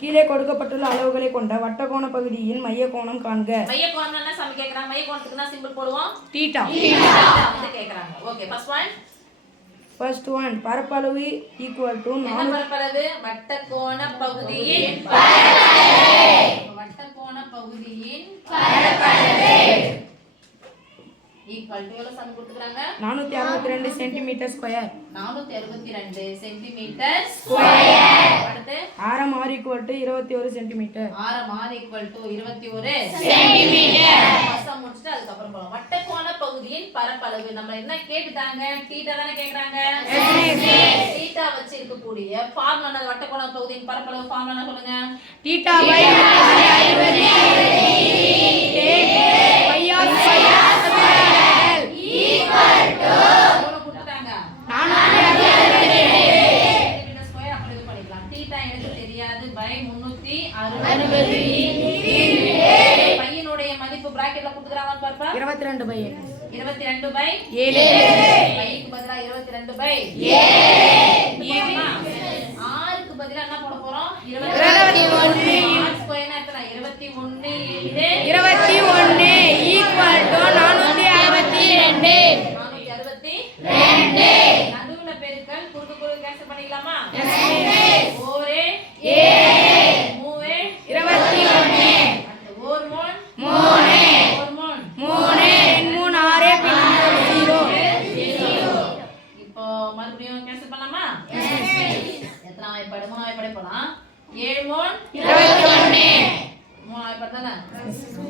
கீழே கொடுக்கப்பட்டுள்ள அளவுகளை கொண்ட வட்டகோண பகுதியின் மைய கோணம் காண்க. மைய கோணம் என்ன சாமி கேக்குறாங்க? மைய கோணத்துக்கு நான் சிம்பிள் போடுவோம் தீட்டா. வந்து கேக்குறாங்க. ஓகே, ஃபர்ஸ்ட் ஒன் பரப்பளவு ஈக்குவல் டு என்ன பரப்பளவு? வட்டகோண பகுதியின் பரப்பளவு. வட்டகோண பகுதியின் பரப்பளவு ஈக்குவல் டு எவ்வளவு சமம் கொடுத்துக்கறாங்க? 462 சென்டிமீட்டர் ஸ்கொயர். 462 centimetre square. அடுத்து ஆரம் r ஈக்குவல் டு 21 சென்டிமீட்டர். ஆரம் r ஈக்குவல் டு 21 சென்டிமீட்டர். சமம் முடிச்சிட்டு அதுக்கு அப்புறம் போலாம். வட்டகோண பகுதியின் பரப்பளவு நம்ம என்ன கேட்டுட்டாங்க? தீட்டா தான கேக்குறாங்க. தீட்டா வச்சு இருக்கக்கூடிய ஃபார்முலா வட்டகோண பகுதியின் பரப்பளவு ஃபார்முலா சொல்லுங்க. Theta by 60 pi R square equal to கொடுத்துட்டாங்க 462 சென்டிமீட்டர் ஸ்கொயர். அப்படி இது பண்ணிக்கலாம். தீட்டா எனக்கு தெரியாது பை 360 பையனுடைய மதிப்பு பிராக்கெட்ல கொடுத்துக்கறாங்கன்னு பாருப்பா. 22 பை 22 பை 7 பைக்கு பதிலா 22 பை 7 r க்கு பதிலா என்ன போட போறோம்? 21 r ஸ்கொயர்னா எத்தனை? 21 21 ஈக்குவல் டு 462 நடுவுல பெருக்கல் குறுக்கு குறுக்கு கேன்சல் பண்ணிக்கலாமா? ஓரே 3 21 ஒரு மூணு 3 ஒரு மூணு 3 6 0. இப்போ மறுபடியும் கேன்சல் பண்ணலாமா? எத்தனை வாய்ப்பாடு? 3 வாய்ப்பாடு போலாம். 7 மூணு 21 3 வாய்ப்பாடு தானே?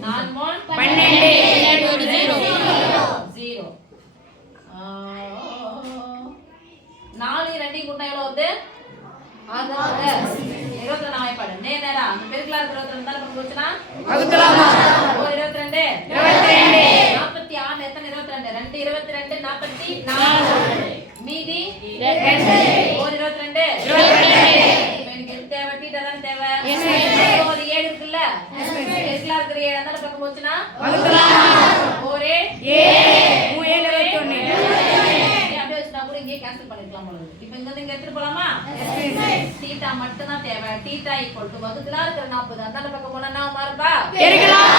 4 மூணு 12 0. 4 2 கூட்டினா எவ்வளவு வருது? 22 வாய்ப்பாடு. நேரா அந்த பெருக்கலா 22 தான போச்சுனா வகுக்கலாமா? ஒரு 22 46 எத்தனை? 22 22 44 மீதி 2 ஒரு 22 எனக்கு எது தேவை? தீட்டா தான தேவை. ஒரு 7 இருக்குல்ல, பெருக்கலா இருக்கிற 7 அந்த பக்கம் போச்சுனா வகுக்கலாமா? ஒரே 7 21 அப்படியே வச்சுனா கூட இங்கே கேன்சல் பண்ணிக்கலாம் போல இருக்கு. இப்போ இங்க இருந்து இங்க எடுத்துட்டு போலாமா? தீட்டா மட்டும் தான் தேவை. தீட்டா ஈக்குவல் டு வகுத்தலா இருக்கிற 40 அந்த பக்கம் போனா என்ன மாறுபா? பெருக்கலாம்.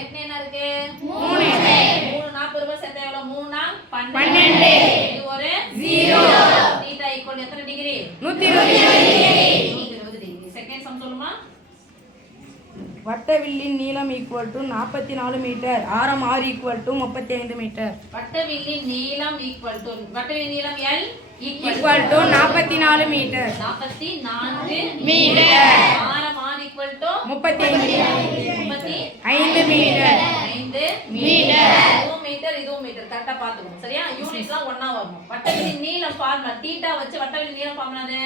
என்ன இருக்கு? 3 40 ரூபாய் சேர்த்தா எவ்வளவு? 3 12 இது ஒரு 0. தீட்டா ஈக்குவல் எத்தனை டிகிரி? 120 டிகிரி. செகண்ட் சம் சொல்லுமா? வட்டவில்லின் நீளம் ஈக்குவல் டு 44 மீட்டர். ஆரம் r ஈக்குவல் டு 35 மீட்டர். வட்டவில்லின் நீளம் ஈக்குவல் டு வட்டவில்லின் நீளம் L equal to 44 metre 44 metre. ஆரம் r equal to 35 5 metre 5 metre. இதுவும் மீட்டர் இதுவும் மீட்டர். கரெக்ட்டா பாத்துக்கணும். சரியா? யூனிட்லாம் ஒண்ணா வரணும். வட்டவில்லின் நீளம் ஃபார்முலா தீட்டா வச்சு வட்டவில்லின் நீளம் ஃபார்முலா அது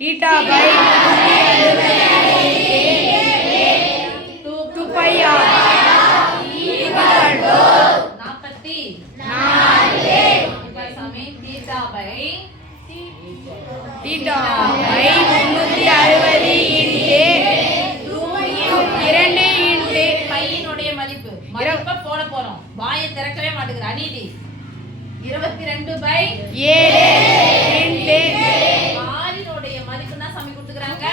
theta by 2 pi r equal to 44 இப்போ சாமி தீட்டா பை 360 2 இன்டு பையனுடைய மதிப்பு மதிப்பை போட போறோம். வாயை திறக்கவே மாட்டேங்குது. அநீதி. 22 பை 7 இன்டு ஆரினுடைய மதிப்பு தான் சாமி கொடுத்துக்கறாங்க.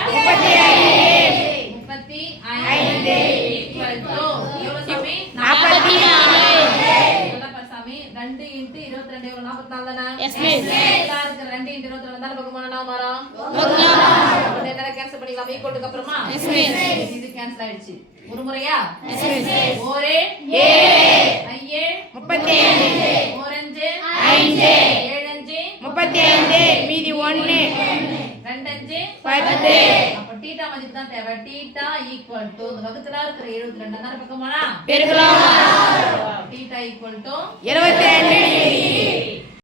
35 ஈக்குவல் டு எவ்வளவு சாமி? 44. சொல்லுங்க சாமி. 2 இன்டு 22 எவ்வளவு? 44 தானே? Yes miss. எல்லாரும் 2 இன்டு 22 தான பக்கம் போனா வரும். ஓகே. என்ன கேன்சல் பண்ணிக்கலாம் ஈக்குவல்க்கு அப்புறமா? Yes miss. இது கேன்சல் ஆயிடுச்சு. ஒரு முறையா? Yes miss. ஒரே 7 ஐயே 35 ஓரஞ்சு 5 7 35 மீதி 1 2 10. அப்ப தீட்டா மதிப்பு தான் தேவை. தீட்டா ஈக்குவல் டு வகுத்தலா இருக்கிற 72 அந்த பக்கம் போனா பெருக்கலாம். Theta equal to 72 degree.